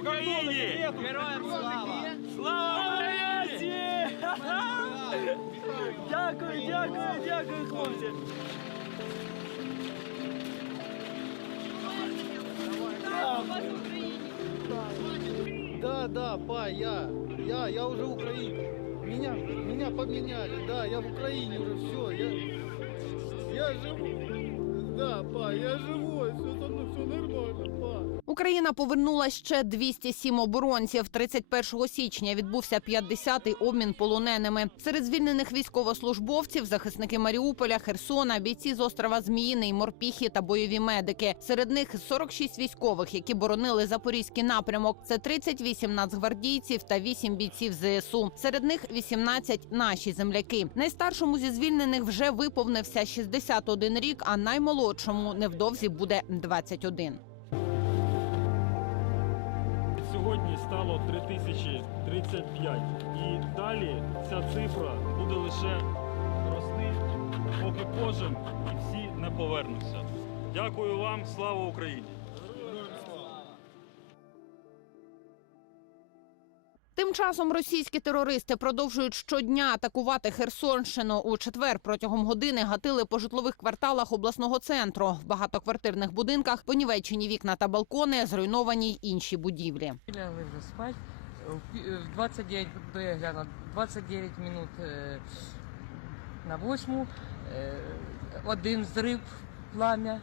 Україні! Героям слава! Слава Україні! Дякую, дякую, дякую, хлопці! Да, да, па, я, я, я уже в Украине. Меня, меня поменяли, да, я в Украине уже, все, я, я живу. Да, па, я живой, Україна повернула ще 207 оборонців. 31 січня відбувся 50-й обмін полоненими. Серед звільнених військовослужбовців захисники Маріуполя, Херсона, бійці з острова Зміїний, Морпіхи та бойові медики. Серед них 46 військових, які боронили запорізький напрямок. Це 38 нацгвардійців та 8 бійців ЗСУ. Серед них 18 наші земляки. Найстаршому зі звільнених вже виповнився 61 рік, а наймолодшому невдовзі буде 21. Сьогодні стало 3035. І далі ця цифра буде лише рости, поки кожен і всі не повернуться. Дякую вам, слава Україні! Тим часом російські терористи продовжують щодня атакувати Херсонщину. У четвер протягом години гатили по житлових кварталах обласного центру. В багатоквартирних будинках понівечені вікна та балкони, зруйновані й інші будівлі. Лягли вже спать. В 29, до я гляну, 29 минут е, на 8, один зрив пламя,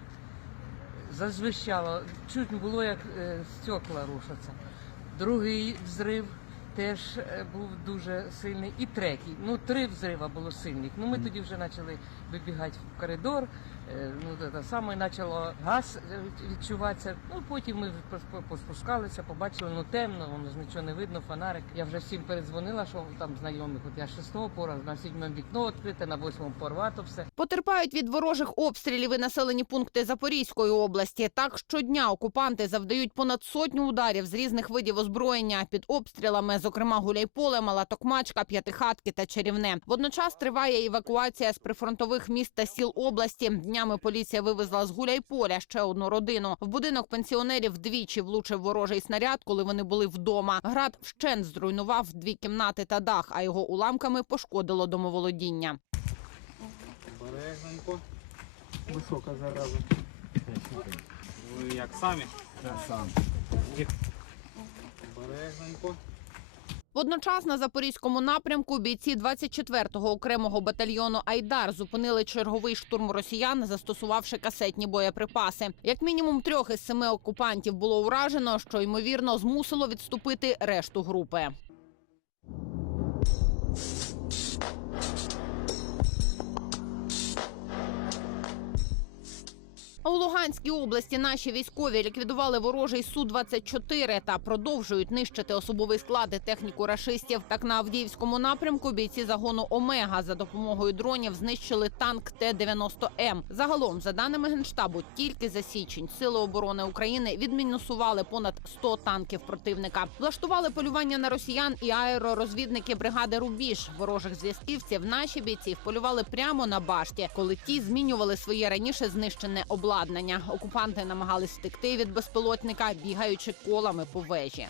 зазвищало. Чуть не було, як е, стекла рушаться. Другий взрив теж е, був дуже сильний. І третій. Ну, три взрива було сильних. Ну, ми тоді вже почали вибігати в коридор. Е, Ну, те саме почало газ е, відчуватися. Ну, потім ми пос- поспускалися, побачили, ну темно, воно ж нічого не видно, фонарик. Я вже всім передзвонила, що там знайомих. От я шестого пора, на сьомому вікно відкрите, на восьмому порвато все. Потерпають від ворожих обстрілів і населені пункти Запорізької області. Так щодня окупанти завдають понад сотню ударів з різних видів озброєння під обстрілами, зокрема Гуляйполе, Мала Токмачка, П'ятихатки та Чарівне. Водночас триває евакуація з прифронтових міст та сіл області. Днями поліція вивезла з Гуляйполя ще одну родину. В будинок пенсіонерів двічі влучив ворожий снаряд, коли вони були вдома. Град вщент зруйнував дві кімнати та дах, а його уламками пошкодило домоволодіння. Бережненько. Висока зараза. Ви як самі? Бережненько. Водночас на запорізькому напрямку бійці 24-го окремого батальйону Айдар зупинили черговий штурм росіян, застосувавши касетні боєприпаси. Як мінімум трьох із семи окупантів було уражено, що ймовірно змусило відступити решту групи. Луганській області наші військові ліквідували ворожий су 24 та продовжують нищити особовий склад і техніку рашистів. Так на Авдіївському напрямку бійці загону Омега за допомогою дронів знищили танк Т-90М. Загалом, за даними генштабу, тільки за січень сили оборони України відмінусували понад 100 танків противника. Влаштували полювання на росіян і аеророзвідники бригади Рубіж. Ворожих зв'язківців наші бійці вполювали прямо на башті, коли ті змінювали своє раніше знищене обладнання. Окупанти намагались втекти від безпілотника, бігаючи колами по вежі.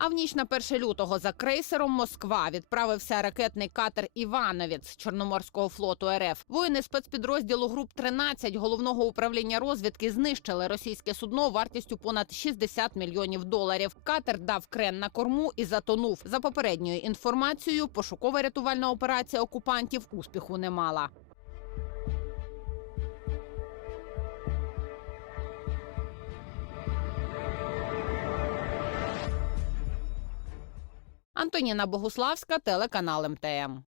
А в ніч на 1 лютого за крейсером Москва відправився ракетний катер Івановець Чорноморського флоту РФ. Воїни спецпідрозділу груп 13 головного управління розвідки знищили російське судно вартістю понад 60 мільйонів доларів. Катер дав крен на корму і затонув. За попередньою інформацією, пошукова рятувальна операція окупантів успіху не мала. Антоніна Богуславська, телеканал МТМ.